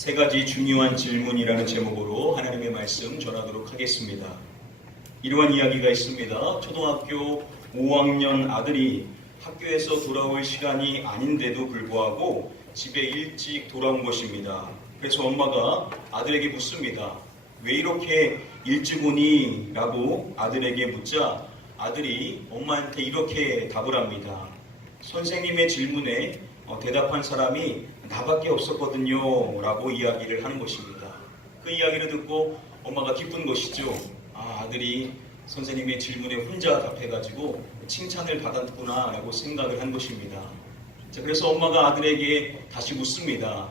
세 가지 중요한 질문이라는 제목으로 하나님의 말씀 전하도록 하겠습니다. 이러한 이야기가 있습니다. 초등학교 5학년 아들이 학교에서 돌아올 시간이 아닌데도 불구하고 집에 일찍 돌아온 것입니다. 그래서 엄마가 아들에게 묻습니다. 왜 이렇게 일찍 오니? 라고 아들에게 묻자 아들이 엄마한테 이렇게 답을 합니다. 선생님의 질문에 대답한 사람이 나밖에 없었거든요 라고 이야기를 하는 것입니다. 그 이야기를 듣고 엄마가 기쁜 것이죠. 아들이 선생님의 질문에 혼자 답해가지고 칭찬을 받았구나 라고 생각을 한 것입니다. 자, 그래서 엄마가 아들에게 다시 묻습니다.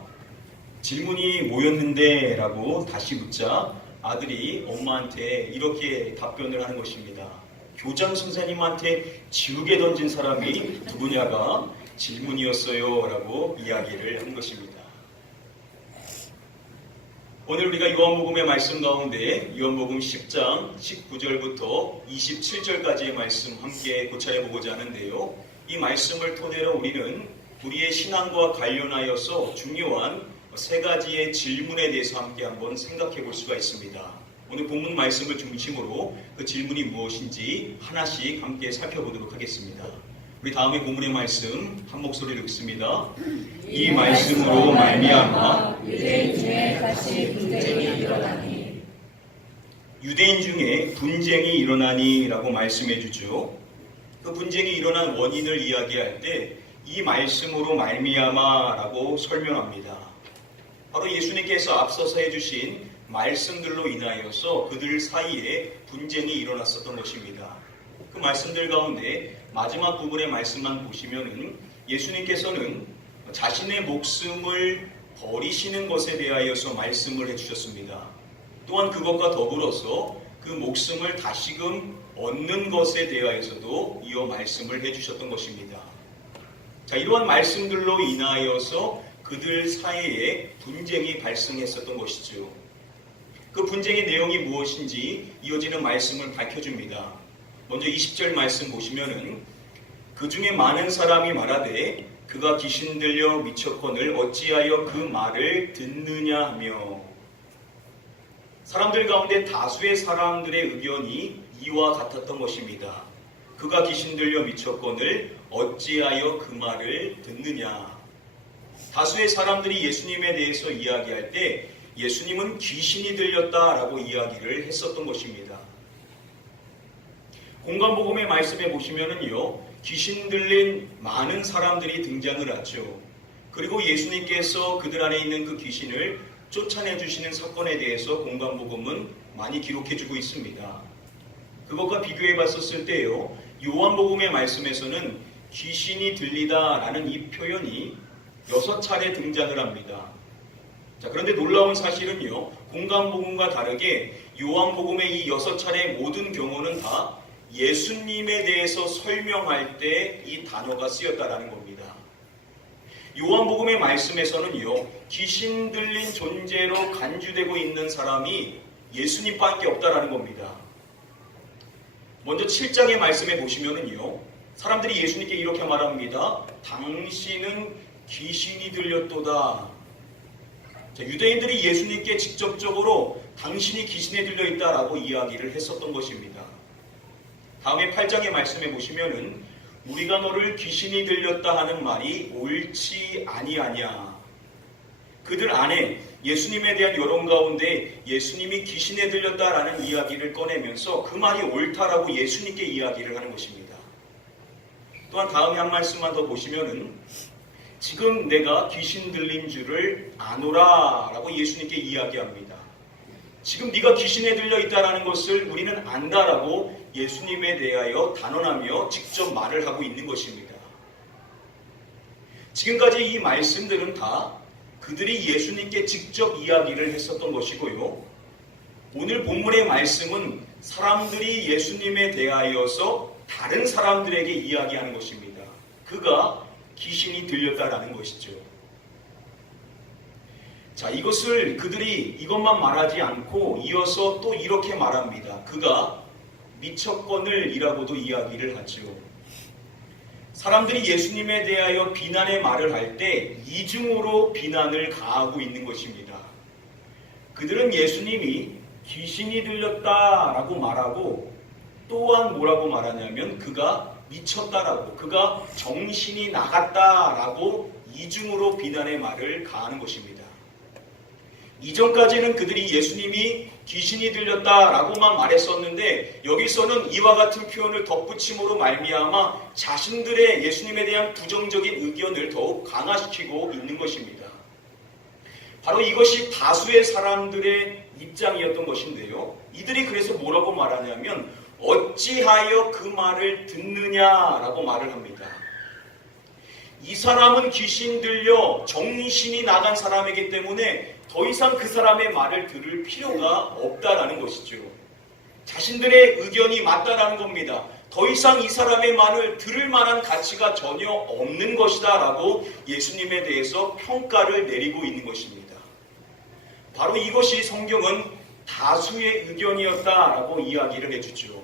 질문이 뭐였는데? 라고 다시 묻자 아들이 엄마한테 이렇게 답변을 하는 것입니다. 교장 선생님한테 지우개 던진 사람이 누구냐가 질문이었어요 라고 이야기를 한 것입니다. 오늘 우리가 요한복음의 말씀 가운데 요한복음 10장 19절부터 27절까지의 말씀 함께 고찰해 보고자 하는데요. 이 말씀을 토대로 우리는 우리의 신앙과 관련하여서 중요한 세 가지의 질문에 대해서 함께 한번 생각해 볼 수가 있습니다. 오늘 본문 말씀을 중심으로 그 질문이 무엇인지 하나씩 함께 살펴보도록 하겠습니다. 우리 다음에 본문의 말씀 한 목소리로 읽습니다. 이 말씀으로 말미암아 유대인 중에 다시 분쟁이 일어나니. 유대인 중에 분쟁이 일어나니라고 말씀해 주죠. 그 분쟁이 일어난 원인을 이야기할 때 이 말씀으로 말미암아라고 설명합니다. 바로 예수님께서 앞서서 해주신 말씀들로 인하여서 그들 사이에 분쟁이 일어났었던 것입니다. 그 말씀들 가운데 마지막 부분의 말씀만 보시면은 예수님께서는 자신의 목숨을 버리시는 것에 대하여서 말씀을 해주셨습니다. 또한 그것과 더불어서 그 목숨을 다시금 얻는 것에 대하여서도 이어 말씀을 해주셨던 것입니다. 자, 이러한 말씀들로 인하여서 그들 사이에 분쟁이 발생했었던 것이죠. 그 분쟁의 내용이 무엇인지 이어지는 말씀을 밝혀줍니다. 먼저 20절 말씀 보시면은 그 중에 많은 사람이 말하되 그가 귀신 들려 미쳤거늘 어찌하여 그 말을 듣느냐 하며. 사람들 가운데 다수의 사람들의 의견이 이와 같았던 것입니다. 그가 귀신 들려 미쳤거늘 어찌하여 그 말을 듣느냐. 다수의 사람들이 예수님에 대해서 이야기할 때 예수님은 귀신이 들렸다라고 이야기를 했었던 것입니다. 공관복음의 말씀에 보시면은요, 귀신 들린 많은 사람들이 등장을 하죠. 그리고 예수님께서 그들 안에 있는 그 귀신을 쫓아내 주시는 사건에 대해서 공관복음은 많이 기록해주고 있습니다. 그것과 비교해 봤었을 때요, 요한복음의 말씀에서는 귀신이 들리다라는 이 표현이 6차례 등장을 합니다. 자, 그런데 놀라운 사실은요, 공관복음과 다르게 요한복음의 이 6차례 모든 경우는 다 예수님에 대해서 설명할 때 이 단어가 쓰였다라는 겁니다. 요한복음의 말씀에서는요, 귀신 들린 존재로 간주되고 있는 사람이 예수님밖에 없다라는 겁니다. 먼저 7장의 말씀에 보시면은요, 사람들이 예수님께 이렇게 말합니다. 당신은 귀신이 들렸도다. 자, 유대인들이 예수님께 직접적으로 당신이 귀신에 들려 있다라고 이야기를 했었던 것입니다. 다음에 8장의 말씀에 보시면은 우리가 너를 귀신이 들렸다 하는 말이 옳지 아니하냐. 그들 안에 예수님에 대한 여론 가운데 예수님이 귀신에 들렸다라는 이야기를 꺼내면서 그 말이 옳다라고 예수님께 이야기를 하는 것입니다. 또한 다음에 한 말씀만 더 보시면은 지금 내가 귀신 들린 줄을 아노라 라고 예수님께 이야기합니다. 지금 네가 귀신에 들려 있다는 것을 우리는 안다라고 예수님에 대하여 단언하며 직접 말을 하고 있는 것입니다. 지금까지 이 말씀들은 다 그들이 예수님께 직접 이야기를 했었던 것이고요. 오늘 본문의 말씀은 사람들이 예수님에 대하여서 다른 사람들에게 이야기하는 것입니다. 그가 귀신이 들렸다라는 것이죠. 자, 이것을 그들이 이것만 말하지 않고 이어서 또 이렇게 말합니다. 그가 미쳤거늘 이라고도 이야기를 하죠. 사람들이 예수님에 대하여 비난의 말을 할 때 이중으로 비난을 가하고 있는 것입니다. 그들은 예수님이 귀신이 들렸다라고 말하고 또한 뭐라고 말하냐면 그가 미쳤다라고, 그가 정신이 나갔다라고 이중으로 비난의 말을 가하는 것입니다. 이전까지는 그들이 예수님이 귀신이 들렸다라고만 말했었는데 여기서는 이와 같은 표현을 덧붙임으로 말미암아 자신들의 예수님에 대한 부정적인 의견을 더욱 강화시키고 있는 것입니다. 바로 이것이 다수의 사람들의 입장이었던 것인데요. 이들이 그래서 뭐라고 말하냐면 어찌하여 그 말을 듣느냐라고 말을 합니다. 이 사람은 귀신 들려 정신이 나간 사람이기 때문에 더 이상 그 사람의 말을 들을 필요가 없다라는 것이죠. 자신들의 의견이 맞다라는 겁니다. 더 이상 이 사람의 말을 들을 만한 가치가 전혀 없는 것이다 라고 예수님에 대해서 평가를 내리고 있는 것입니다. 바로 이것이 성경은 다수의 의견이었다라고 이야기를 해주죠.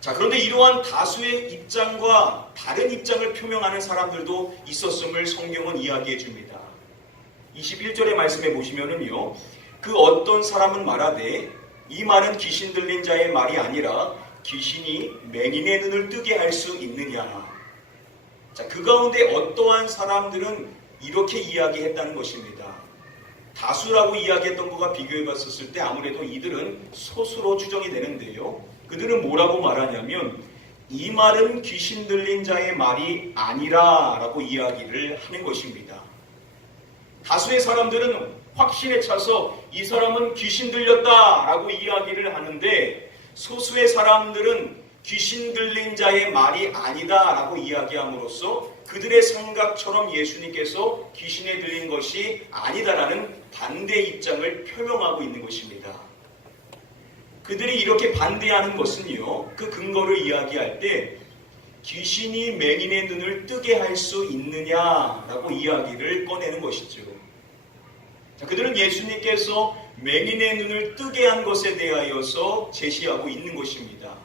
자, 그런데 이러한 다수의 입장과 다른 입장을 표명하는 사람들도 있었음을 성경은 이야기해 줍니다. 21절의 말씀에 보시면은요, 그 어떤 사람은 말하되 이 말은 귀신 들린 자의 말이 아니라 귀신이 맹인의 눈을 뜨게 할 수 있느냐. 자, 그 가운데 어떠한 사람들은 이렇게 이야기했다는 것입니다. 다수라고 이야기했던 것과 비교해 봤었을 때 아무래도 이들은 소수로 추정이 되는데요. 그들은 뭐라고 말하냐면 이 말은 귀신 들린 자의 말이 아니라 라고 이야기를 하는 것입니다. 다수의 사람들은 확신에 차서 이 사람은 귀신 들렸다 라고 이야기를 하는데 소수의 사람들은 귀신 들린 자의 말이 아니다 라고 이야기함으로써 그들의 생각처럼 예수님께서 귀신에 들린 것이 아니다라는 반대 입장을 표명하고 있는 것입니다. 그들이 이렇게 반대하는 것은요, 그 근거를 이야기할 때 귀신이 맹인의 눈을 뜨게 할 수 있느냐라고 이야기를 꺼내는 것이죠. 자, 그들은 예수님께서 맹인의 눈을 뜨게 한 것에 대하여서 제시하고 있는 것입니다.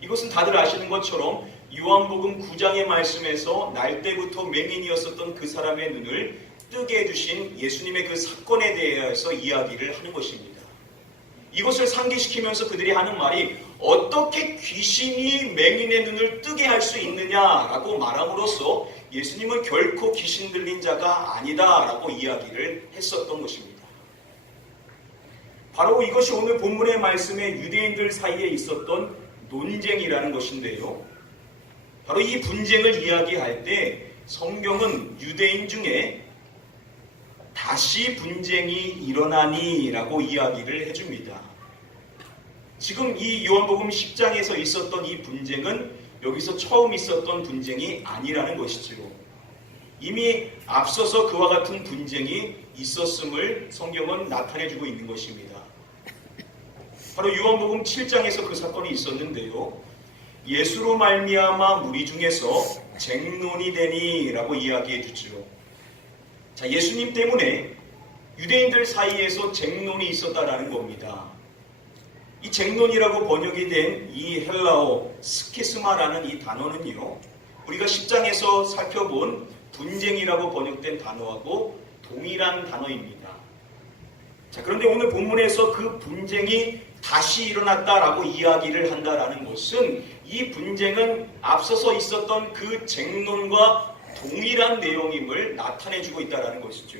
이것은 다들 아시는 것처럼 요한복음 9장의 말씀에서 날 때부터 맹인이었었던 그 사람의 눈을 뜨게 해주신 예수님의 그 사건에 대해서 이야기를 하는 것입니다. 이것을 상기시키면서 그들이 하는 말이 어떻게 귀신이 맹인의 눈을 뜨게 할 수 있느냐라고 말함으로써 예수님은 결코 귀신 들린 자가 아니다라고 이야기를 했었던 것입니다. 바로 이것이 오늘 본문의 말씀에 유대인들 사이에 있었던 논쟁이라는 것인데요. 바로 이 분쟁을 이야기할 때 성경은 유대인 중에 다시 분쟁이 일어나니 라고 이야기를 해줍니다. 지금 이 요한복음 10장에서 있었던 이 분쟁은 여기서 처음 있었던 분쟁이 아니라는 것이죠. 이미 앞서서 그와 같은 분쟁이 있었음을 성경은 나타내주고 있는 것입니다. 바로 요한복음 7장에서 그 사건이 있었는데요. 예수로 말미암아 무리 중에서 쟁론이 되니 라고 이야기해 주죠. 자, 예수님 때문에 유대인들 사이에서 쟁론이 있었다라는 겁니다. 이 쟁론이라고 번역이 된 이 헬라어 스키스마라는 이 단어는요, 우리가 10장에서 살펴본 분쟁이라고 번역된 단어하고 동일한 단어입니다. 자, 그런데 오늘 본문에서 그 분쟁이 다시 일어났다라고 이야기를 한다라는 것은 이 분쟁은 앞서서 있었던 그 쟁론과 동일한 내용임을 나타내주고 있다는 것이죠.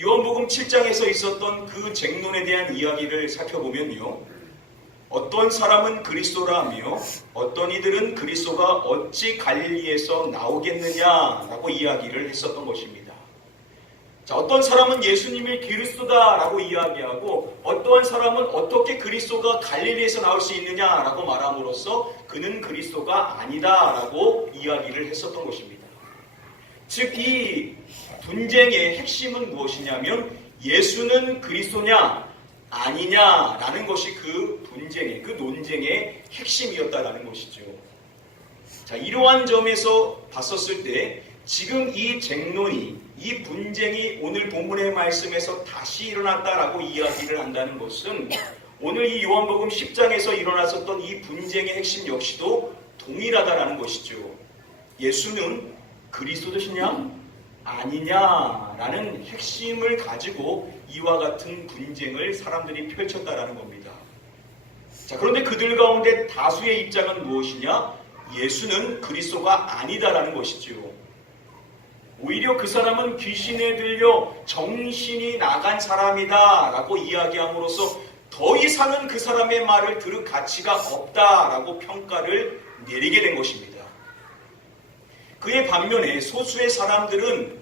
요한복음 7장에서 있었던 그 쟁론에 대한 이야기를 살펴보면요, 어떤 사람은 그리스도라며 어떤 이들은 그리스도가 어찌 갈릴리에서 나오겠느냐라고 이야기를 했었던 것입니다. 자, 어떤 사람은 예수님이 그리스도다라고 이야기하고 어떠한 사람은 어떻게 그리스도가 갈릴리에서 나올 수 있느냐라고 말함으로써 그는 그리스도가 아니다라고 이야기를 했었던 것입니다. 즉, 이 분쟁의 핵심은 무엇이냐면 예수는 그리스도냐 아니냐라는 것이 그 분쟁의, 그 논쟁의 핵심이었다라는 것이죠. 자, 이러한 점에서 봤었을 때 지금 이 쟁론이, 이 분쟁이 오늘 본문의 말씀에서 다시 일어났다라고 이야기를 한다는 것은 오늘 이 요한복음 10장에서 일어났었던 이 분쟁의 핵심 역시도 동일하다라는 것이죠. 예수는 그리스도시냐 아니냐라는 핵심을 가지고 이와 같은 분쟁을 사람들이 펼쳤다라는 겁니다. 자, 그런데 그들 가운데 다수의 입장은 무엇이냐? 예수는 그리스도가 아니다라는 것이죠. 오히려 그 사람은 귀신에 들려 정신이 나간 사람이다 라고 이야기함으로써 더 이상은 그 사람의 말을 들을 가치가 없다라고 평가를 내리게 된 것입니다. 그의 반면에 소수의 사람들은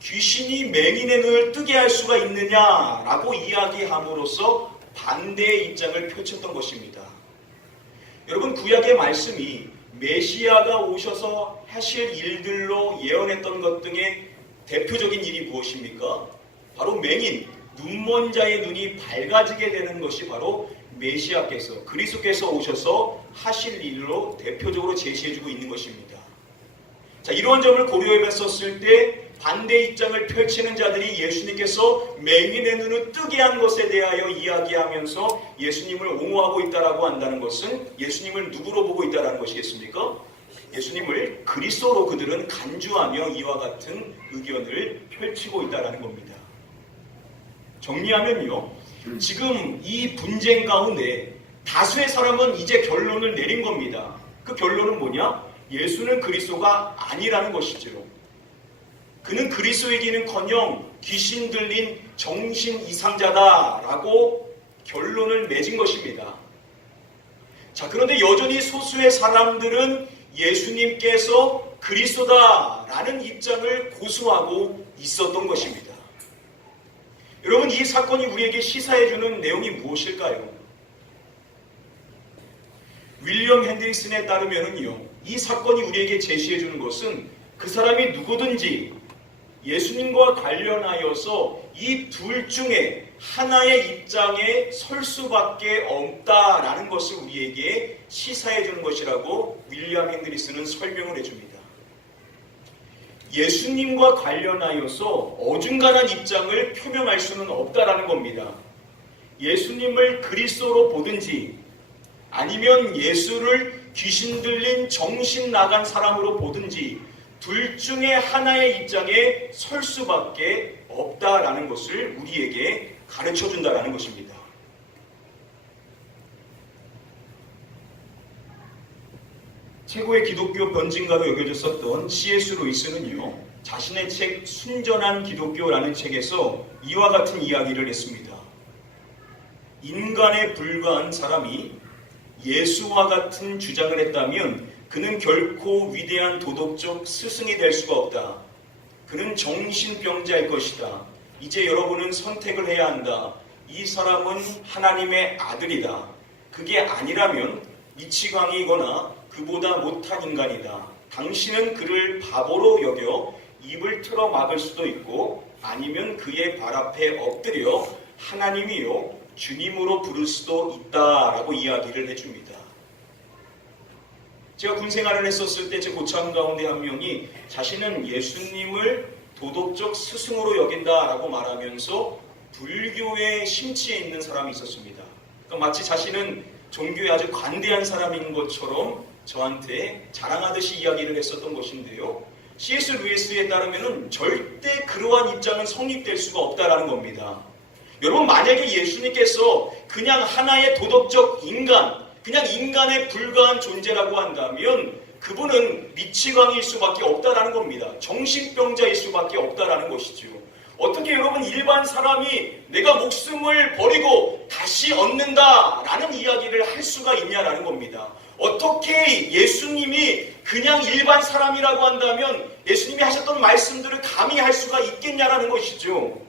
귀신이 맹인의 눈을 뜨게 할 수가 있느냐라고 이야기함으로써 반대의 입장을 펼쳤던 것입니다. 여러분, 구약의 말씀이 메시아가 오셔서 하실 일들로 예언했던 것 등의 대표적인 일이 무엇입니까? 바로 맹인, 눈먼 자의 눈이 밝아지게 되는 것이 바로 메시아께서, 그리스도께서 오셔서 하실 일로 대표적으로 제시해주고 있는 것입니다. 자, 이러한 점을 고려해 봤었을 때 반대 입장을 펼치는 자들이 예수님께서 맹인의 눈을 뜨게 한 것에 대하여 이야기하면서 예수님을 옹호하고 있다라고 한다는 것은 예수님을 누구로 보고 있다라는 것이겠습니까? 예수님을 그리스도로 그들은 간주하며 이와 같은 의견을 펼치고 있다라는 겁니다. 정리하면요, 지금 이 분쟁 가운데 다수의 사람은 이제 결론을 내린 겁니다. 그 결론은 뭐냐? 예수는 그리스도가 아니라는 것이죠. 그는 그리스도이기는커녕 귀신 들린 정신 이상자다라고 결론을 맺은 것입니다. 자, 그런데 여전히 소수의 사람들은 예수님께서 그리스도다라는 입장을 고수하고 있었던 것입니다. 여러분, 이 사건이 우리에게 시사해주는 내용이 무엇일까요? 윌리엄 핸드릭슨에 따르면요, 이 사건이 우리에게 제시해주는 것은 그 사람이 누구든지 예수님과 관련하여서 이 둘 중에 하나의 입장에 설 수밖에 없다라는 것을 우리에게 시사해주는 것이라고 윌리엄 핸드릭슨은 설명을 해줍니다. 예수님과 관련하여서 어중간한 입장을 표명할 수는 없다라는 겁니다. 예수님을 그리스도로 보든지 아니면 예수를 귀신 들린 정신 나간 사람으로 보든지 둘 중에 하나의 입장에 설 수밖에 없다라는 것을 우리에게 가르쳐준다라는 것입니다. 최고의 기독교 변증가로 여겨졌었던 C.S. 루이스는요, 자신의 책 순전한 기독교라는 책에서 이와 같은 이야기를 했습니다. 인간에 불과한 사람이 예수와 같은 주장을 했다면 그는 결코 위대한 도덕적 스승이 될 수가 없다. 그는 정신병자일 것이다. 이제 여러분은 선택을 해야 한다. 이 사람은 하나님의 아들이다. 그게 아니라면 미치광이거나 그보다 못한 인간이다. 당신은 그를 바보로 여겨 입을 틀어 막을 수도 있고 아니면 그의 발 앞에 엎드려 하나님이요 주님으로 부를 수도 있다라고 이야기를 해줍니다. 제가 군생활을 했었을 때 제 고참 가운데 한 명이 자신은 예수님을 도덕적 스승으로 여긴다라고 말하면서 불교에 심취해 있는 사람이 있었습니다. 그러니까 마치 자신은 종교에 아주 관대한 사람인 것처럼 저한테 자랑하듯이 이야기를 했었던 것인데요. C.S. 루이스에 따르면 절대 그러한 입장은 성립될 수가 없다라는 겁니다. 여러분, 만약에 예수님께서 그냥 하나의 도덕적 인간, 그냥 인간에 불과한 존재라고 한다면 그분은 미치광이일 수밖에 없다라는 겁니다. 정신병자일 수밖에 없다라는 것이죠. 어떻게 여러분 일반 사람이 내가 목숨을 버리고 다시 얻는다라는 이야기를 할 수가 있냐라는 겁니다. 어떻게 예수님이 그냥 일반 사람이라고 한다면 예수님이 하셨던 말씀들을 감히 할 수가 있겠냐라는 것이죠.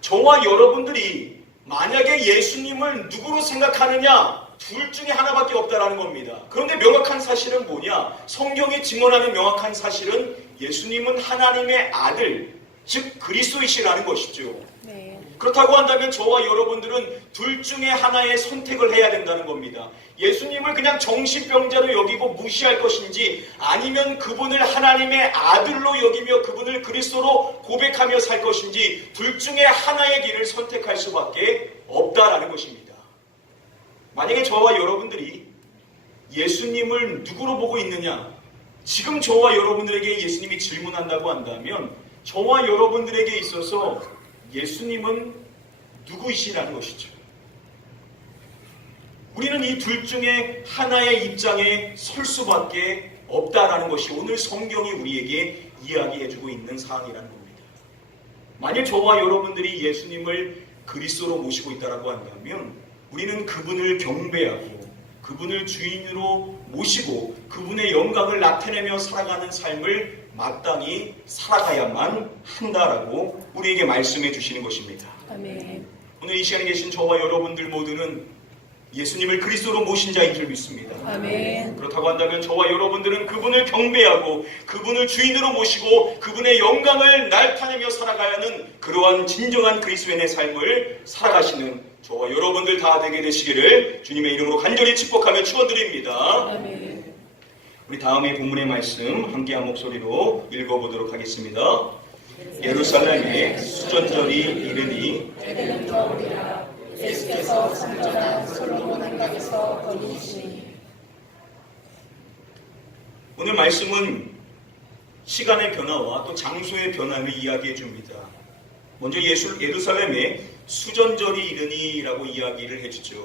저와 여러분들이 만약에 예수님을 누구로 생각하느냐, 둘 중에 하나밖에 없다라는 겁니다. 그런데 명확한 사실은 뭐냐? 성경이 증언하는 명확한 사실은 예수님은 하나님의 아들, 즉 그리스도이시라는 것이죠. 네. 그렇다고 한다면 저와 여러분들은 둘 중에 하나의 선택을 해야 된다는 겁니다. 예수님을 그냥 정신병자로 여기고 무시할 것인지 아니면 그분을 하나님의 아들로 여기며 그분을 그리스도로 고백하며 살 것인지 둘 중에 하나의 길을 선택할 수밖에 없다라는 것입니다. 만약에 저와 여러분들이 예수님을 누구로 보고 있느냐? 지금 저와 여러분들에게 예수님이 질문한다고 한다면 저와 여러분들에게 있어서 예수님은 누구이시라는 것이죠. 우리는 이 둘 중에 하나의 입장에 설 수밖에 없다라는 것이 오늘 성경이 우리에게 이야기해주고 있는 사항이라는 겁니다. 만약 저와 여러분들이 예수님을 그리스도로 모시고 있다고 한다면 우리는 그분을 경배하고 그분을 주인으로 모시고 그분의 영광을 나타내며 살아가는 삶을 마땅히 살아가야만 한다라고 우리에게 말씀해 주시는 것입니다. 아멘. 오늘 이 시간에 계신 저와 여러분들 모두는 예수님을 그리스도로 모신 자인 줄 믿습니다. 아멘. 그렇다고 한다면 저와 여러분들은 그분을 경배하고 그분을 주인으로 모시고 그분의 영광을 나타내며 살아가야 하는 그러한 진정한 그리스도인의 삶을 살아가시는 저와 여러분들 다 되게 되시기를 주님의 이름으로 간절히 축복하며 축원드립니다. 아멘. 우리 다음에 본문의 말씀 함께 한 목소리로 읽어보도록 하겠습니다. 예루살렘에 수전절이 이르니 때는 겨울이라 예수께서 성전한 솔로몬 한각에서 거두시니. 오늘 말씀은 시간의 변화와 또 장소의 변화를 이야기해 줍니다. 먼저 예루살렘에 수전절이 이르니라고 이야기를 해주죠.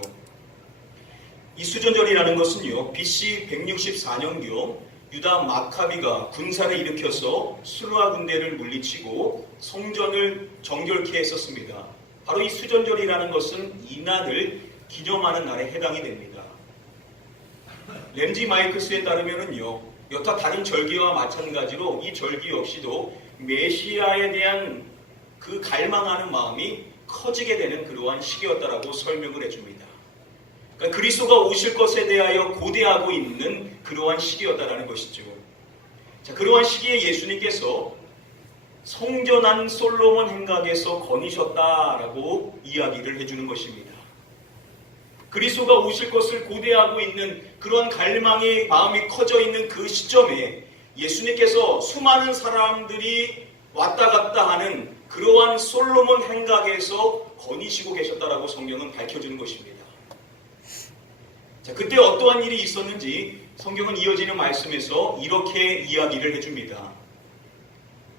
이 수전절이라는 것은요, BC 164년경 유다 마카비가 군사를 일으켜서 수르아 군대를 물리치고 성전을 정결케 했었습니다. 바로 이 수전절이라는 것은 이 날을 기념하는 날에 해당이 됩니다. 램지 마이클스에 따르면은요, 여타 다른 절기와 마찬가지로 이 절기 역시도 메시아에 대한 그 갈망하는 마음이 커지게 되는 그러한 시기였다라고 설명을 해줍니다. 그러니까 그리스도가 오실 것에 대하여 고대하고 있는 그러한 시기였다라는 것이죠. 자, 그러한 시기에 예수님께서 성전한 솔로몬 행각에서 거니셨다라고 이야기를 해주는 것입니다. 그리스도가 오실 것을 고대하고 있는 그러한 갈망의 마음이 커져 있는 그 시점에 예수님께서 수많은 사람들이 왔다 갔다 하는 그러한 솔로몬 행각에서 거니시고 계셨다라고 성경은 밝혀주는 것입니다. 자, 그때 어떠한 일이 있었는지 성경은 이어지는 말씀에서 이렇게 이야기를 해줍니다.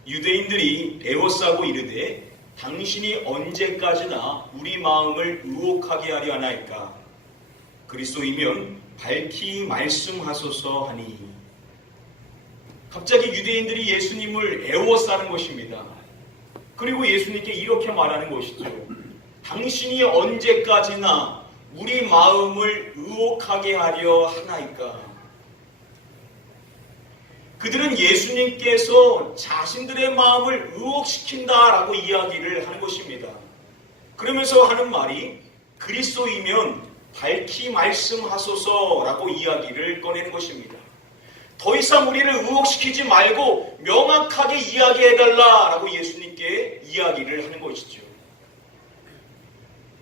유대인들이 에워싸고 이르되 당신이 언제까지나 우리 마음을 의혹하게 하려 하나이까? 그리스도이면 밝히 말씀하소서 하니. 갑자기 유대인들이 예수님을 에워싸는 것입니다. 그리고 예수님께 이렇게 말하는 것이죠. 당신이 언제까지나 우리 마음을 의혹하게 하려 하나이까? 그들은 예수님께서 자신들의 마음을 의혹시킨다라고 이야기를 하는 것입니다. 그러면서 하는 말이 그리스도이면 밝히 말씀하소서라고 이야기를 꺼내는 것입니다. 더 이상 우리를 의혹시키지 말고 명확하게 이야기해달라라고 예수님께 이야기를 하는 것이죠.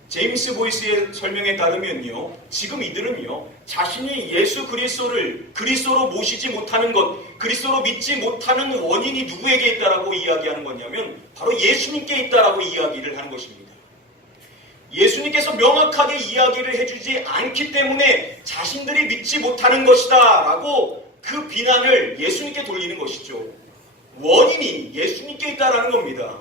제임스 보이스의 설명에 따르면요, 지금 이들은요, 자신이 예수 그리스도를 그리스도로 모시지 못하는 것, 그리스도로 믿지 못하는 원인이 누구에게 있다라고 이야기하는 거냐면 바로 예수님께 있다라고 이야기를 하는 것입니다. 예수님께서 명확하게 이야기를 해주지 않기 때문에 자신들이 믿지 못하는 것이다 라고 그 비난을 예수님께 돌리는 것이죠. 원인이 예수님께 있다라는 겁니다.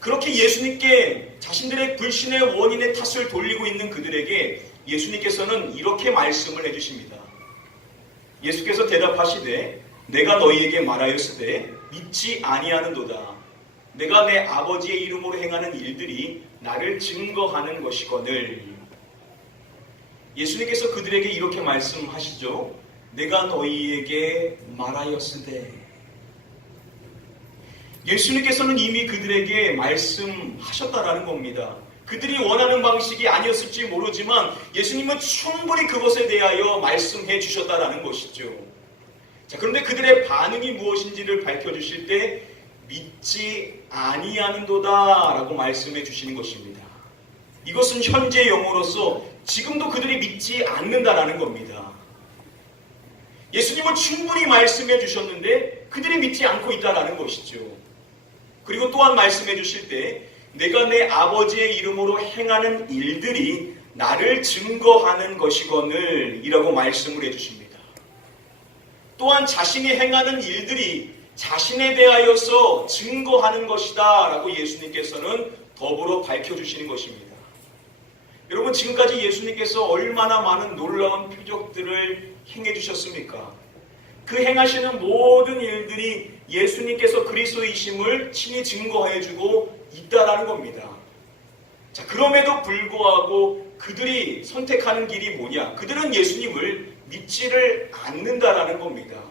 그렇게 예수님께 자신들의 불신의 원인의 탓을 돌리고 있는 그들에게 예수님께서는 이렇게 말씀을 해주십니다. 예수께서 대답하시되 내가 너희에게 말하였으되 믿지 아니하는도다. 내가 내 아버지의 이름으로 행하는 일들이 나를 증거하는 것이거늘. 예수님께서 그들에게 이렇게 말씀하시죠. 내가 너희에게 말하였으되. 예수님께서는 이미 그들에게 말씀하셨다라는 겁니다. 그들이 원하는 방식이 아니었을지 모르지만 예수님은 충분히 그것에 대하여 말씀해 주셨다라는 것이죠. 자, 그런데 그들의 반응이 무엇인지를 밝혀주실 때 믿지 아니하는도다 라고 말씀해 주시는 것입니다. 이것은 현재 영어로서 지금도 그들이 믿지 않는다라는 겁니다. 예수님은 충분히 말씀해 주셨는데 그들이 믿지 않고 있다라는 것이죠. 그리고 또한 말씀해 주실 때 내가 내 아버지의 이름으로 행하는 일들이 나를 증거하는 것이거늘 이라고 말씀을 해주십니다. 또한 자신이 행하는 일들이 자신에 대하여서 증거하는 것이다 라고 예수님께서는 더불어 밝혀주시는 것입니다. 여러분, 지금까지 예수님께서 얼마나 많은 놀라운 표적들을 행해주셨습니까? 그 행하시는 모든 일들이 예수님께서 그리스도이심을 친히 증거해주고 있다라는 겁니다. 자, 그럼에도 불구하고 그들이 선택하는 길이 뭐냐? 그들은 예수님을 믿지를 않는다라는 겁니다.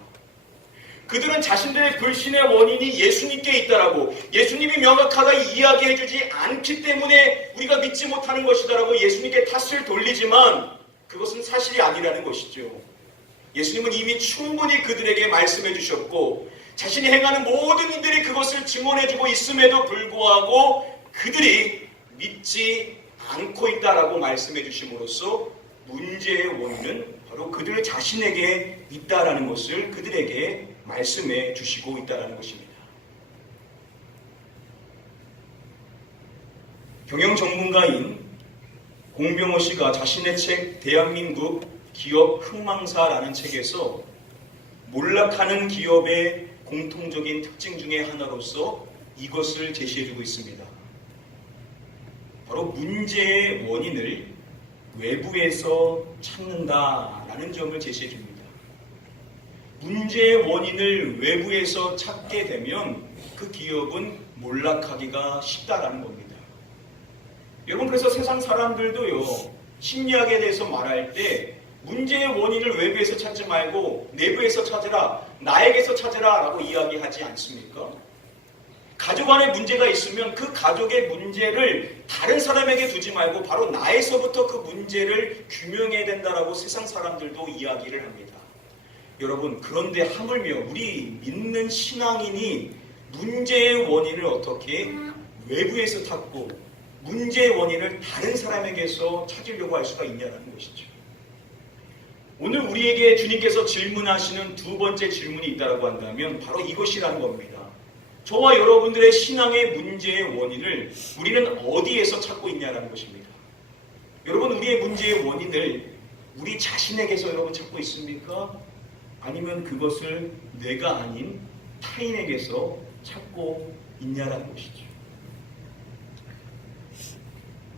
그들은 자신들의 불신의 원인이 예수님께 있다라고, 예수님이 명확하게 이야기해주지 않기 때문에 우리가 믿지 못하는 것이다라고 예수님께 탓을 돌리지만 그것은 사실이 아니라는 것이죠. 예수님은 이미 충분히 그들에게 말씀해 주셨고 자신이 행하는 모든 이들이 그것을 증언해주고 있음에도 불구하고 그들이 믿지 않고 있다라고 말씀해 주심으로써 문제의 원인은 바로 그들 자신에게 있다라는 것을 그들에게 말씀해 주시고 있다라는 것입니다. 경영 전문가인 공병호 씨가 자신의 책 대한민국 기업 흥망사라는 책에서 몰락하는 기업의 공통적인 특징 중에 하나로서 이것을 제시해주고 있습니다. 바로 문제의 원인을 외부에서 찾는다라는 점을 제시해줍니다. 문제의 원인을 외부에서 찾게 되면 그 기업은 몰락하기가 쉽다라는 겁니다. 여러분, 그래서 세상 사람들도요, 심리학에 대해서 말할 때 문제의 원인을 외부에서 찾지 말고 내부에서 찾으라, 나에게서 찾으라 라고 이야기하지 않습니까? 가족 안에 문제가 있으면 그 가족의 문제를 다른 사람에게 두지 말고 바로 나에서부터 그 문제를 규명해야 된다라고 세상 사람들도 이야기를 합니다. 여러분, 그런데 하물며 우리 믿는 신앙인이 문제의 원인을 어떻게 외부에서 찾고 문제의 원인을 다른 사람에게서 찾으려고 할 수가 있냐는 것이죠. 오늘 우리에게 주님께서 질문하시는 두 번째 질문이 있다고 한다면 바로 이것이라는 겁니다. 저와 여러분들의 신앙의 문제의 원인을 우리는 어디에서 찾고 있냐는 것입니다. 여러분, 우리의 문제의 원인을 우리 자신에게서 여러분 찾고 있습니까? 아니면 그것을 내가 아닌 타인에게서 찾고 있냐는 것이죠.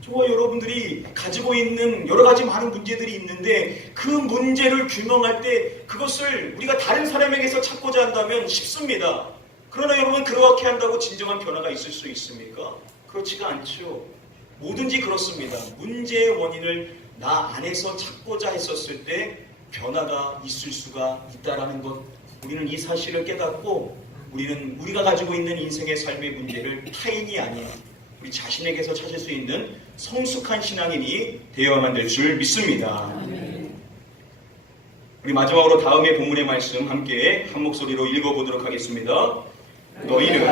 저와 여러분들이 가지고 있는 여러 가지 많은 문제들이 있는데 그 문제를 규명할 때 그것을 우리가 다른 사람에게서 찾고자 한다면 쉽습니다. 그러나 여러분, 그렇게 한다고 진정한 변화가 있을 수 있습니까? 그렇지가 않죠. 뭐든지 그렇습니다. 문제의 원인을 나 안에서 찾고자 했었을 때 변화가 있을 수가 있다는 것, 우리는 이 사실을 깨닫고 우리가 가지고 있는 인생의 삶의 문제를 타인이 아닌 우리 자신에게서 찾을 수 있는 성숙한 신앙인이 되어야만 될 줄 믿습니다. 우리 마지막으로 다음의 본문의 말씀 함께 한 목소리로 읽어보도록 하겠습니다. 너희는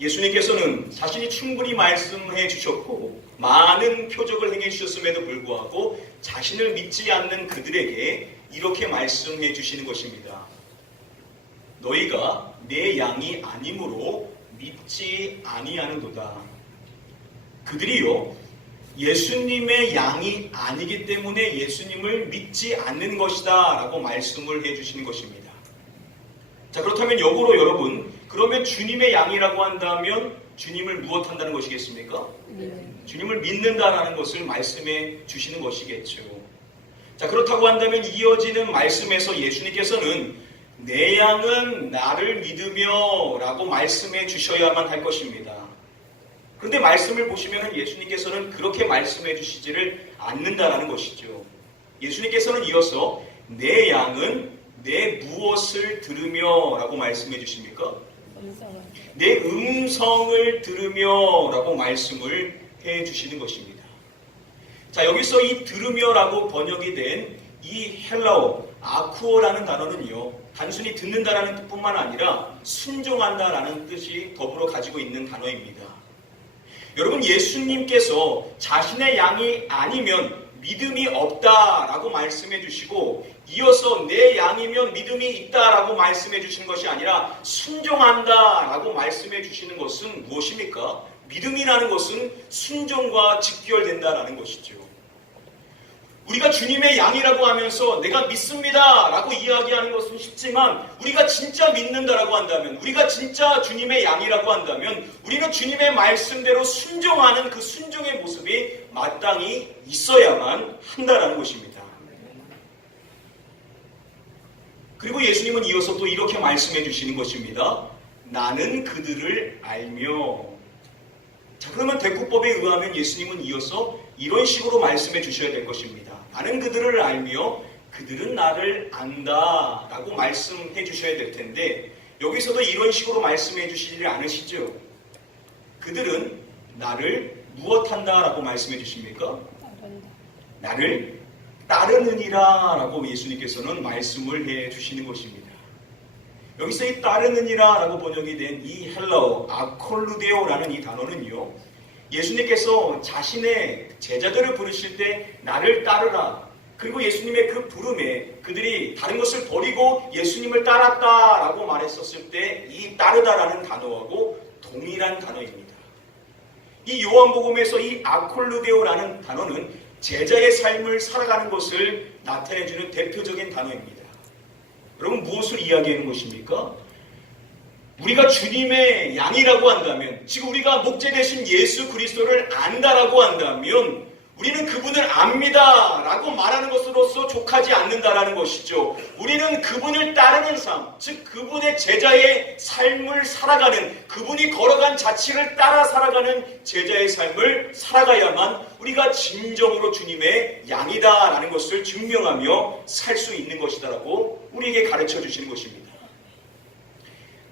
예수님께서는 자신이 충분히 말씀해 주셨고 많은 표적을 행해 주셨음에도 불구하고 자신을 믿지 않는 그들에게 이렇게 말씀해 주시는 것입니다. 너희가 내 양이 아니므로 믿지 아니하는도다. 그들이요, 예수님의 양이 아니기 때문에 예수님을 믿지 않는 것이다 라고 말씀을 해주시는 것입니다. 자, 그렇다면 역으로 여러분, 그러면 주님의 양이라고 한다면 주님을 무엇한다는 것이겠습니까? 주님을 믿는다라는 것을 말씀해 주시는 것이겠죠. 자, 그렇다고 한다면 이어지는 말씀에서 예수님께서는 내 양은 나를 믿으며 라고 말씀해 주셔야만 할 것입니다. 그런데 말씀을 보시면 예수님께서는 그렇게 말씀해 주시지를 않는다라는 것이죠. 예수님께서는 이어서 내 양은 내 무엇을 들으며 라고 말씀해 주십니까? 내 음성을 들으며 라고 말씀을 해 주시는 것입니다. 자, 여기서 이 들으며 라고 번역이 된 이 헬라어 아쿠어라는 단어는요, 단순히 듣는다라는 뜻뿐만 아니라 순종한다라는 뜻이 더불어 가지고 있는 단어입니다. 여러분, 예수님께서 자신의 양이 아니면 믿음이 없다라고 말씀해 주시고 이어서 내 양이면 믿음이 있다라고 말씀해 주시는 것이 아니라 순종한다라고 말씀해 주시는 것은 무엇입니까? 믿음이라는 것은 순종과 직결된다라는 것이죠. 우리가 주님의 양이라고 하면서 내가 믿습니다 라고 이야기하는 것은 쉽지만 우리가 진짜 믿는다라고 한다면, 우리가 진짜 주님의 양이라고 한다면 우리는 주님의 말씀대로 순종하는 그 순종의 모습이 마땅히 있어야만 한다라는 것입니다. 그리고 예수님은 이어서 또 이렇게 말씀해 주시는 것입니다. 나는 그들을 알며. 자, 그러면 대꾸법에 의하면 예수님은 이어서 이런 식으로 말씀해 주셔야 될 것입니다. 나는 그들을 알며 그들은 나를 안다 라고 말씀해 주셔야 될 텐데 여기서도 이런 식으로 말씀해 주시지 않으시죠? 그들은 나를 무엇한다 라고 말씀해 주십니까? 나를 따르느니라 라고 예수님께서는 말씀을 해 주시는 것입니다. 여기서 이 따르느니라 라고 번역이 된 이 헬라어 아콜루데오라는 이 단어는요, 예수님께서 자신의 제자들을 부르실 때 나를 따르라, 그리고 예수님의 그 부름에 그들이 다른 것을 버리고 예수님을 따랐다라고 말했었을 때 이 따르다라는 단어하고 동일한 단어입니다. 이 요한복음에서 이 아콜루데오라는 단어는 제자의 삶을 살아가는 것을 나타내주는 대표적인 단어입니다. 여러분, 무엇을 이야기하는 것입니까? 우리가 주님의 양이라고 한다면, 지금 우리가 목재 되신 예수 그리스도를 안다라고 한다면 우리는 그분을 압니다 라고 말하는 것으로서 족하지 않는다라는 것이죠. 우리는 그분을 따르는 삶, 즉 그분의 제자의 삶을 살아가는, 그분이 걸어간 자취를 따라 살아가는 제자의 삶을 살아가야만 우리가 진정으로 주님의 양이다라는 것을 증명하며 살 수 있는 것이다라고 우리에게 가르쳐 주시는 것입니다.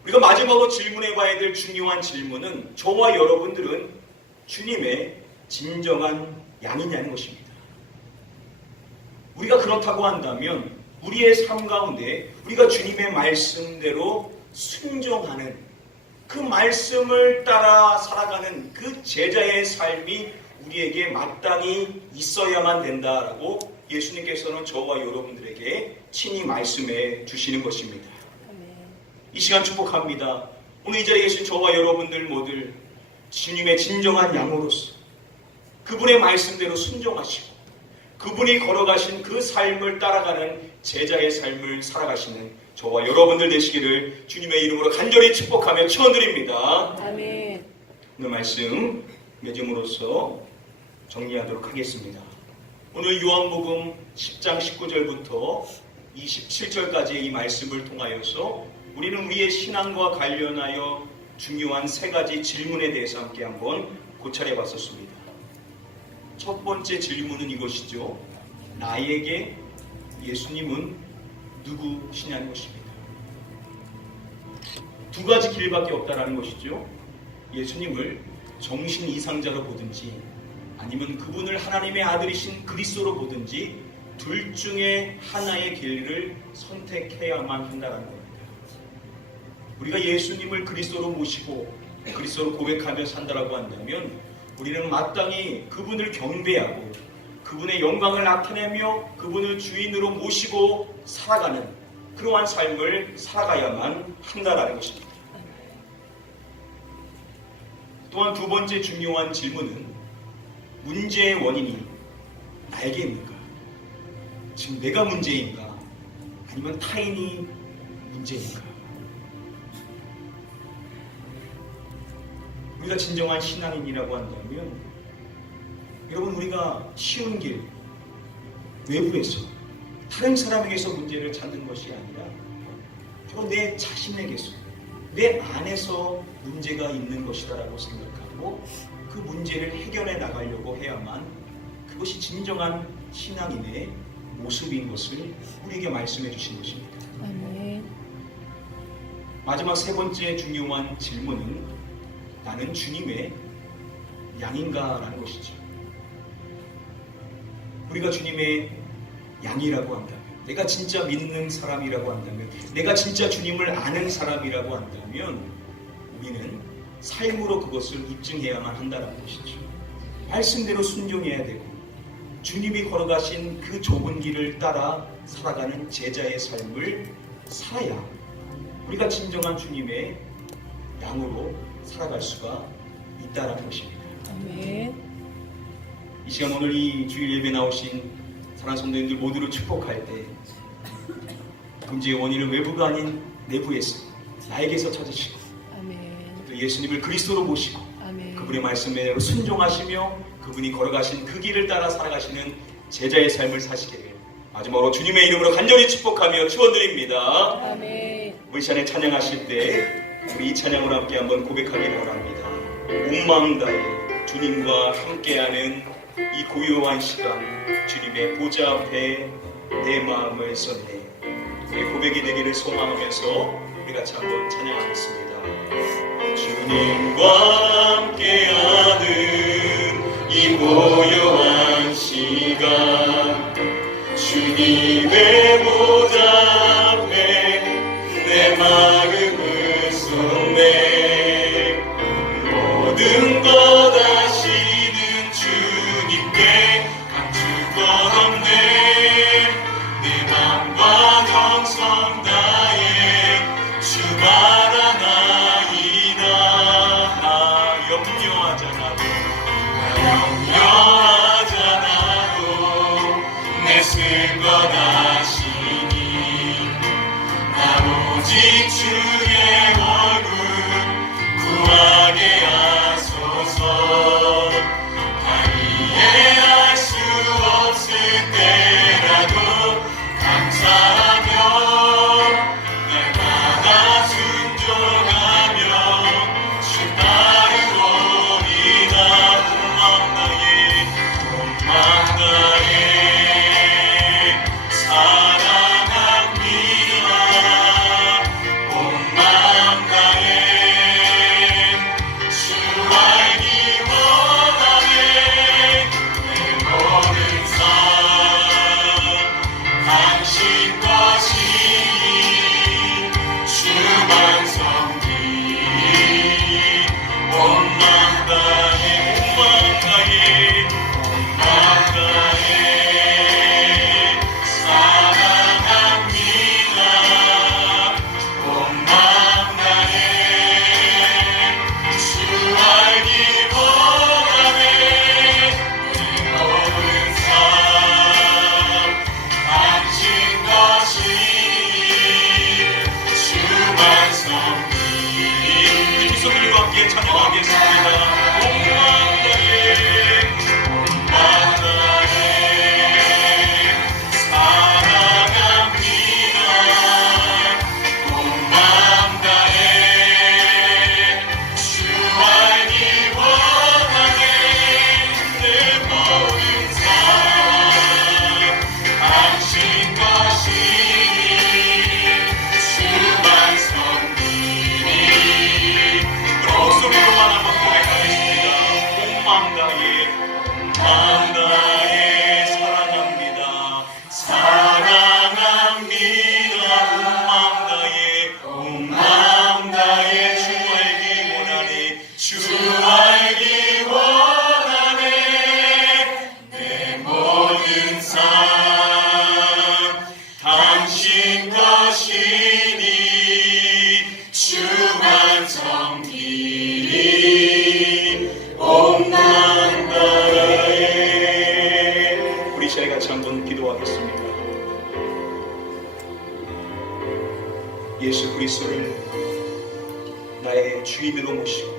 우리가 마지막으로 질문해 봐야 될 중요한 질문은 저와 여러분들은 주님의 진정한 양이냐는 것입니다. 우리가 그렇다고 한다면 우리의 삶 가운데 우리가 주님의 말씀대로 순종하는, 그 말씀을 따라 살아가는 그 제자의 삶이 우리에게 마땅히 있어야만 된다라고 예수님께서는 저와 여러분들에게 친히 말씀해 주시는 것입니다. 이 시간 축복합니다. 오늘 이 자리에 계신 저와 여러분들 모두 주님의 진정한 양으로서 그분의 말씀대로 순종하시고 그분이 걸어가신 그 삶을 따라가는 제자의 삶을 살아가시는 저와 여러분들 되시기를 주님의 이름으로 간절히 축복하며 축원드립니다. 아멘. 오늘 말씀 맺음으로써 정리하도록 하겠습니다. 오늘 요한복음 10장 19절부터 27절까지의 이 말씀을 통하여서 우리는 우리의 신앙과 관련하여 중요한 세 가지 질문에 대해서 함께 한번 고찰해 봤었습니다. 첫 번째 질문은 이것이죠. 나에게 예수님은 누구시냐는 것입니다. 두 가지 길밖에 없다라는 것이죠. 예수님을 정신 이상자로 보든지 아니면 그분을 하나님의 아들이신 그리스도로 보든지 둘 중에 하나의 길을 선택해야만 한다는 겁니다. 우리가 예수님을 그리스도로 모시고 그리스도로 고백하며 산다라고 한다면 우리는 마땅히 그분을 경배하고 그분의 영광을 나타내며 그분을 주인으로 모시고 살아가는 그러한 삶을 살아가야만 한다라는 것입니다. 또한 두 번째 중요한 질문은 문제의 원인이 나에게 있는가? 지금 내가 문제인가? 아니면 타인이 문제인가? 우리가 진정한 신앙인이라고 한다면 여러분, 우리가 쉬운 길, 외부에서 다른 사람에게서 문제를 찾는 것이 아니라 바로 내 자신에게서, 내 안에서 문제가 있는 것이다라고 생각하고 그 문제를 해결해 나가려고 해야만 그것이 진정한 신앙인의 모습인 것을 우리에게 말씀해 주신 것입니다. 아멘. 마지막 세 번째 중요한 질문은 나는 주님의 양인가? 라는 것이죠. 우리가 주님의 양이라고 한다면, 내가 진짜 믿는 사람이라고 한다면, 내가 진짜 주님을 아는 사람이라고 한다면 우리는 삶으로 그것을 입증해야만 한다는 것이죠. 말씀대로 순종해야 되고 주님이 걸어가신 그 좁은 길을 따라 살아가는 제자의 삶을 살아야 우리가 진정한 주님의 양으로 살아갈 수가 있다라는 것입니다. 아멘. 이 시간 오늘 이 주일 예배 나오신 사랑하는 성도님들 모두를 축복할 때 금지의 원인은 외부가 아닌 내부에서 나에게서 찾으시고 아멘. 또 예수님을 그리스도로 모시고 아멘. 그분의 말씀에 순종하시며 그분이 걸어가신 그 길을 따라 살아가시는 제자의 삶을 사시기를 마지막으로 주님의 이름으로 간절히 축복하며 축원드립니다. 아멘. 우리 시간에 찬양하실 때 우리 이 찬양으로 함께 한번 고백하기를 원합니다. 온 마음 다해 주님과 함께하는 이 고요한 시간 주님의 보좌 앞에 내 마음을 쏟네. 우리 고백이 되기를 소망하면서 우리 같이 한번 찬양하겠습니다. 주님과 함께하는 이 고요한 시간 주님의 보좌 앞에 내 마음을 쏟네. 모든 것 아시는 주님께 감출 것 없네. 내 맘과 정성 다해 주 바라나이다. 염려하잖아도 내 쓸 것 아시니 나 오직 주의 얼굴 구하게 하소서. 이해할 수 없을 때라도 감사하며 날마다 순종하며 주 따르오리다. 온 마음 다해 사랑합니다. 온 마음 다해 주 알기 원하네. 내 모든 삶 당신 것이니 주만 섬기니 온 마음 다해 온 마음 다해 온 마음 다해 사랑합니다. 온 마음 다해 주 알기 원하네. 내 모든 삶 당신 것이니 주만 섬기니. 두 손들과 함께 찬양하겠습니다. 온 마음 다해 온 마음 다해 사랑합니다. 온 마음 다해 주 알기 원하네. 내 모든 삶 당신 것이니 주만 섬기니. 목소리로만 한번 고백하겠습니다. 온 마음 다해 마음 다해 사랑합니다. 사랑합니다. 온 마음 다해 주 알기 원하네. 주 알기 원하네. 내 모든 삶 당신 것이니 주만 섬기니 온 마음 다해. 우리 시간에 같이 한번 기도하겠습니다. 예수 그리스도를 나의 주인으로 모시고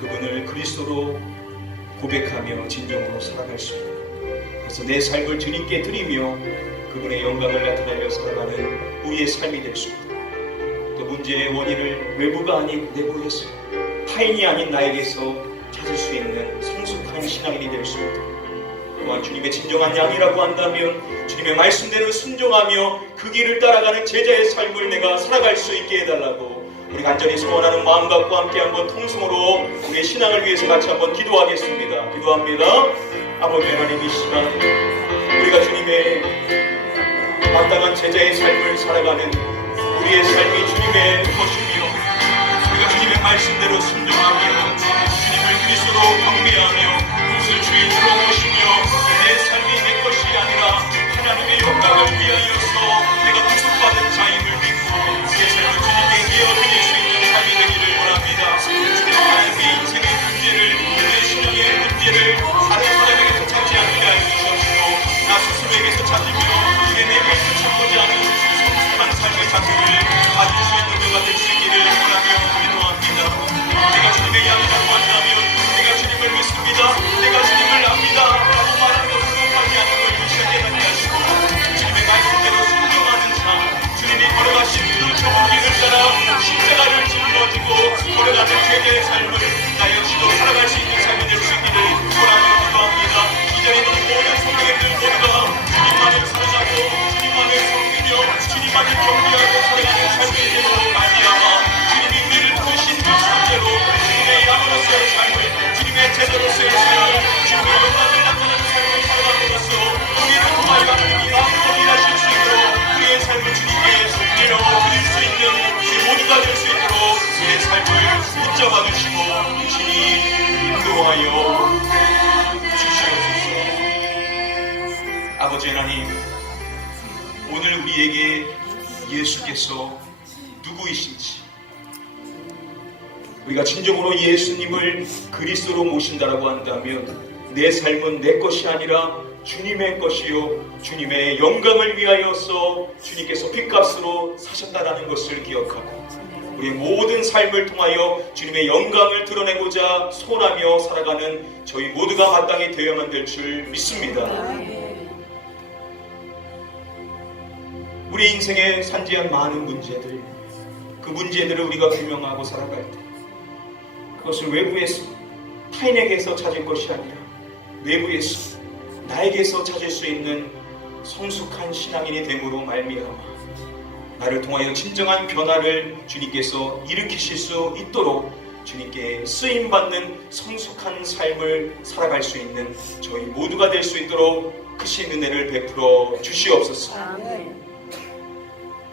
그분을 그리스도로 고백하며 진정으로 사랑할 수 있고 그래서 내 삶을 주님께 드리며 그분의 영광을 나타내며 살아가는 우리의 삶이 될 수 있다. 또 문제의 원인을 외부가 아닌 내부에서 타인이 아닌 나에게서 찾을 수 있는 성숙한 신앙인이 될 수 있다. 또한 주님의 진정한 양이라고 한다면 주님의 말씀대로 순종하며 그 길을 따라가는 제자의 삶을 내가 살아갈 수 있게 해달라고 우리 간절히 소원하는 마음 갖고 함께 한번 통성으로 우리의 신앙을 위해서 같이 한번 기도하겠습니다. 기도합니다. 아버지 하나님, 이 시간 우리가 주님의 마땅한 제자의 삶을 살아가는 우리의 삶이 주님의 것이며 우리가 주님의 말씀대로 순종하며 주님을 그리스도로 경배하며 그것을 주인으로 모시며 내 삶이 내 것이 아니라 하나님의 영광을 위하여서 내가 구속받은 자임을 믿고 내 삶을 주님께 이어드릴 수 있는 삶이 되기를 원합니다. 주님 하나님의 인생 주님께서 누구이신지, 우리가 진정으로 예수님을 그리스도로 모신다라고 한다면 내 삶은 내 것이 아니라 주님의 것이요 주님의 영광을 위하여서 주님께서 핏값으로 사셨다라는 것을 기억하고 우리의 모든 삶을 통하여 주님의 영광을 드러내고자 소원하며 살아가는 저희 모두가 마땅히 되어야만 될 줄 믿습니다. 우리 인생에 산재한 많은 문제들, 그 문제들을 우리가 규명하고 살아갈 때 그것을 외부에서 타인에게서 찾을 것이 아니라 내부에서 나에게서 찾을 수 있는 성숙한 신앙인이 됨으로 말미암아 나를 통하여 진정한 변화를 주님께서 일으키실 수 있도록 주님께 쓰임받는 성숙한 삶을 살아갈 수 있는 저희 모두가 될 수 있도록 크신 은혜를 베풀어 주시옵소서.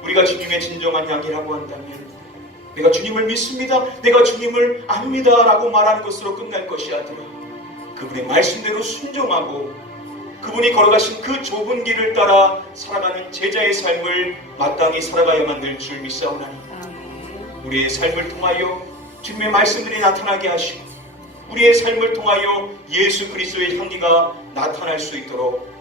우리가 주님의 진정한 양이라고 한다면 내가 주님을 믿습니다, 내가 주님을 압니다 라고 말하는 것으로 끝날 것이 아니라 그분의 말씀대로 순종하고 그분이 걸어가신 그 좁은 길을 따라 살아가는 제자의 삶을 마땅히 살아가야만 될 줄 믿사오나니 우리의 삶을 통하여 주님의 말씀들이 나타나게 하시고 우리의 삶을 통하여 예수 그리스도의 향기가 나타날 수 있도록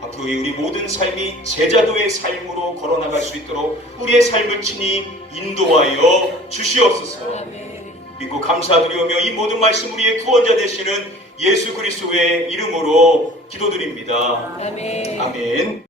앞으로의 우리 모든 삶이 제자도의 삶으로 걸어나갈 수 있도록 우리의 삶을 친히 인도하여 주시옵소서. 믿고 감사드리오며 이 모든 말씀 우리의 구원자 되시는 예수 그리스도의 이름으로 기도드립니다. 아멘.